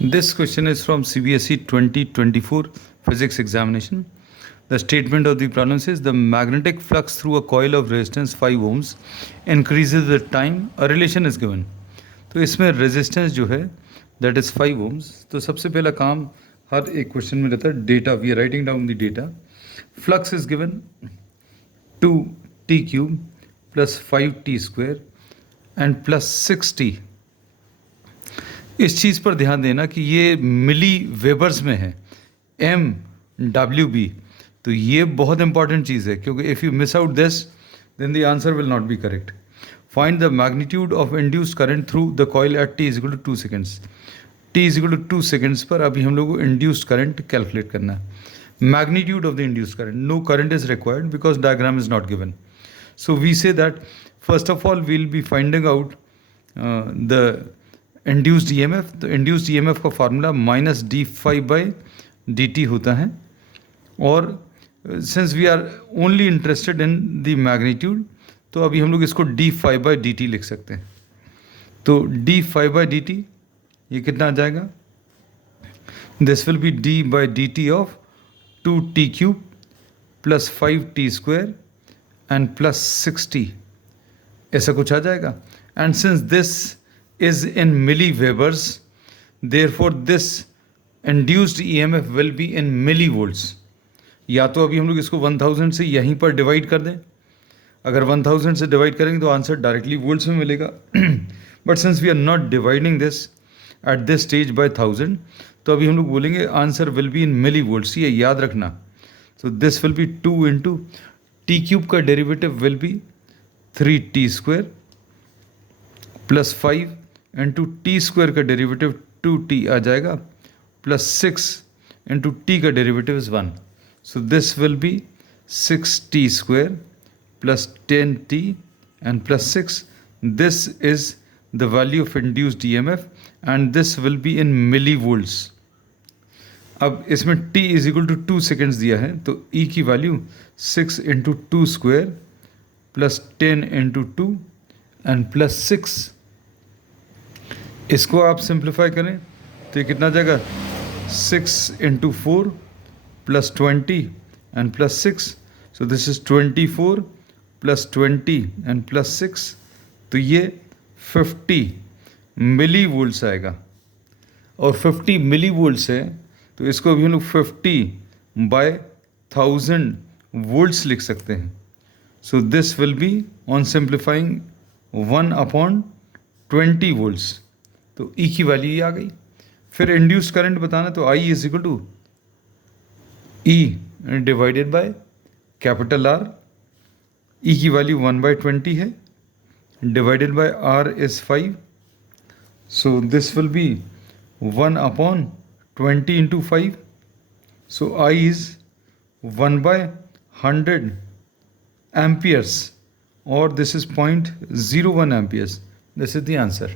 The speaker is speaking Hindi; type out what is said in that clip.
This question is from CBSE 2024 physics examination. The statement of the problem says the magnetic flux through a coil of resistance 5 ohms increases with time. A relation is given. तो इसमें रेजिस्टेंस जो है दैट इज़ 5 ohms. तो सबसे पहला काम हर एक क्वेश्चन में रहता है data. We are writing down the data. Flux is given 2t cube plus 5t square and plus 6t. इस चीज़ पर ध्यान देना कि ये मिली वेबर्स में है, MWB. तो ये बहुत इंपॉर्टेंट चीज़ है क्योंकि if you miss out this then the answer will not be correct. Find the magnitude of induced current through the coil at t is 2 seconds. t is 2 seconds पर अभी हम लोग को इंड्यूस्ड करंट कैलकुलेट करना है. Magnitude of the induced current, no current is required because diagram is not given. So we say that first of all we'll be finding out the induced EMF. तो इंड्यूस्ड EMF का फार्मूला माइनस d∅/dt होता है. और since we are only interested in the magnitude तो अभी हम लोग इसको d∅/dt लिख सकते हैं. तो d∅/dt ये कितना आ जाएगा? This will B d/dt of 2t cube plus 5t square and plus 6t. ऐसा कुछ आ जाएगा. And since this is in milliwebers, therefore this induced EMF will be in millivolts. या तो अभी हम लोग इसको 1000 से यहीं पर डिवाइड कर दें. अगर 1000 से डिवाइड करेंगे तो आंसर डायरेक्टली वोल्ट्स में मिलेगा. But since we are not dividing this at this stage by 1000 तो अभी हम लोग बोलेंगे answer will be in millivolts. ये याद रखना. तो this will be 2 into t cube का derivative will be 3t square plus 5 into t square का डेरिवेटिव 2t आ जाएगा प्लस 6 इंटू टी का derivative is 1. So this will be 6t square plus 10t and plus 6. This is the value of induced EMF and this will be in millivolts. अब इसमें t is equal to 2 seconds दिया है तो E की value 6 into 2 square plus 10 into 2 and plus 6. इसको आप सिंप्लीफाई करें तो ये कितना जाएगा? 6 into 4 plus 20 and plus 6. So this is 24 plus 20 and plus 6. तो ये 50 मिली वोल्ट्स आएगा. और 50 मिली वोल्ट्स है तो इसको अभी हम लोग 50/1000 वोल्ट्स लिख सकते हैं. So this will be on simplifying 1/20 volts. तो E की वैल्यू ये आ गई. फिर इंड्यूस्ड करंट बताना तो I is equal to E divided by capital R. E की वैल्यू 1/20 है divided by R is 5. So this will be 1/20 into 5. So I is 1/100 amperes or this is 0.01 amperes. This is the answer.